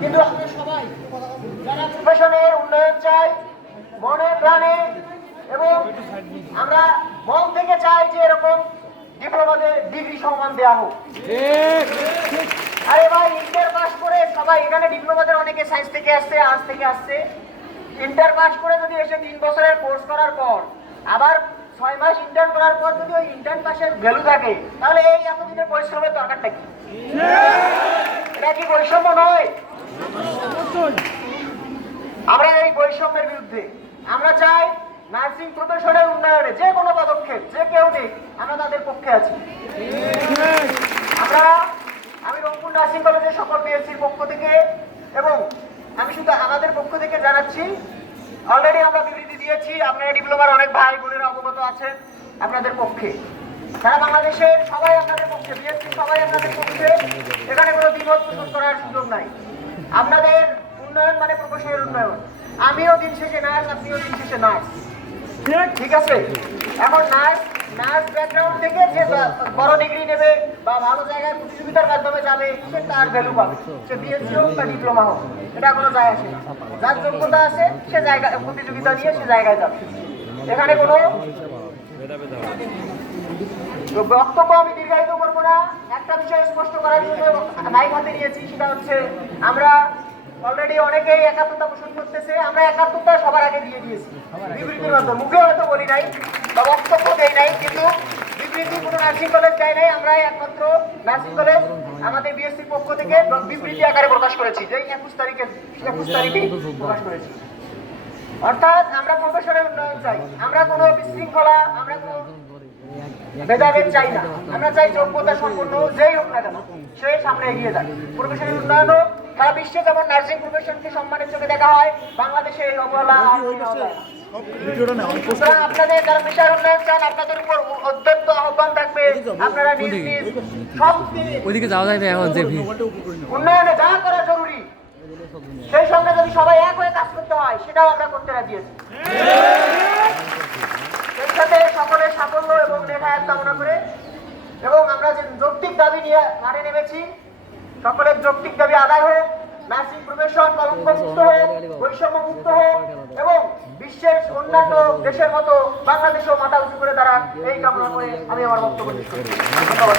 কিন্তু আমরা সবাই যারা প্রফেশনের উন্নয়ন চাই মনে প্রাণে এবং আমরা মন থেকে চাই যে এরকম ডিপ্লোমাতে ডিগ্রি সম্মান দেওয়া হোক। আরে ভাই ইন্টার পাস করে সবাই এখানে ডিপ্লোমাদের অনেকে সায়েন্স থেকে আসছে, আর্টস থেকে আসছে। ইন্টার পাস করে যদি এসে 3 বছরের কোর্স করার পর আবার 6 মাস ইন্টার্ন করার পর যদি ওই ইন্টার্ন পাসের ভ্যালু থাকে তাহলে এই এতদিনের পরিশ্রমের দরকারটা কি? এটা কি বৈষম্য নয়? আমরা এই বৈষম্যের বিরুদ্ধে। আমরা চাই নার্সিং প্রফেশনের উন্নয়নে যে কোনো পদক্ষেপ যে কেউ নেই আমরা তাদের পক্ষে আছি। আমি রংপুর নার্সিং কলেজের সকল বিএসসির পক্ষ থেকে এবং আমি শুধু আমাদের পক্ষ থেকে জানাচ্ছি, অলরেডি আমরা বিবৃতি দিয়েছি, আপনারা ডিপ্লোমার অনেক ভাই বোনেরা অবগত আছেন আপনাদের পক্ষে। সারা বাংলাদেশের সবাই আপনাদের পক্ষে, বিএসসি সবাই আপনাদের পক্ষে। এখানে কোনো দ্বিমত পোষণ করার সুযোগ নাই। আপনাদের উন্নয়ন মানে প্রফেশনের উন্নয়ন। আমিও দিন শেষে নার্স, আপনিও দিন শেষে নার্স, ঠিক আছে? এখন নার্স ব্যাকগ্রাউন্ড থেকে যে বড় ডিগ্রি নেবে বা ভালো জায়গায় প্রতিযোগিতার মাধ্যমে যাবে সে তার ভ্যালু পাবে, সে বিএসসি হোক বা ডিপ্লোমা হোক, এটা কোনো যায় আসে না। যার যোগ্যতা আছে সে জায়গায় প্রতিযোগিতা নিয়ে সে জায়গায় যাবে। এখানে কোনো বক্তব্য আমি দীর্ঘায়িত করবো না। একটা বিষয় স্পষ্ট করার জন্য মাইক হাতে নিয়েছি, সেটা হচ্ছে আমরা অলরেডি অনেকেই একাত্মতা পোষণ করতেছে। আমরা একাত্মতা সবার আগে দিয়ে দিয়েছি বিবৃতির মাধ্যমে, মুখে হয়তো বলি নাই বা বক্তব্য দেই নাই, কিন্তু বিবৃতি কোনো নার্সিং কলেজ দেয় নাই। আমরা একমাত্র নার্সিং কলেজ আমাদের বিএসসির পক্ষ থেকে বিবৃতি আকারে প্রকাশ করেছি, যে 21 তারিখে প্রকাশ করেছি। অর্থাৎ আমরা প্রফেশনের উন্নয়ন চাই, আমরা কোনো বিশৃঙ্খলা, আমরা কোনো ভেদাভেদ চাই না। আমরা চাই যোগ্যতা সম্পন্ন যেই হোক না কেন সে সামনে এগিয়ে যায়। প্রফেশনের উন্নয়ন হোক। সারা বিশ্বে যেমন নার্সিং প্রফেশনকে সম্মানের চোখে দেখা হয়, বাংলাদেশে এই অবহেলা। আপনাদের যারা পেশার উন্নয়ন চান, আপনাদের উপর অত্যন্ত আহ্বান থাকবে, আপনারা নিজ নিজ সব ওইদিকে যাওয়া যায় না এখন যে উন্নয়নে যা করা জরুরি সেই সঙ্গে যদি সবাই এক হয়ে কাজ করতে হয় সেটাও আমরা করতে রাজি আছি। এর সাথে সকলের সাফল্য এবং নেখায়াত কামনা করে এবং আমরা যে যৌক্তিক দাবি নিয়ে মাঠে নেমেছি, সকলের যৌক্তিক দাবি আদায় হোক, নার্সিং প্রফেশন কলঙ্কমুক্ত হোক, বৈষম্য মুক্ত হোক এবং বিশ্বের অন্যান্য দেশের মতো বাংলাদেশেও মাথা উঁচু করে দাঁড়ান, এই কামনা করে আমি আমার বক্তব্য শেষ করছি। ধন্যবাদ।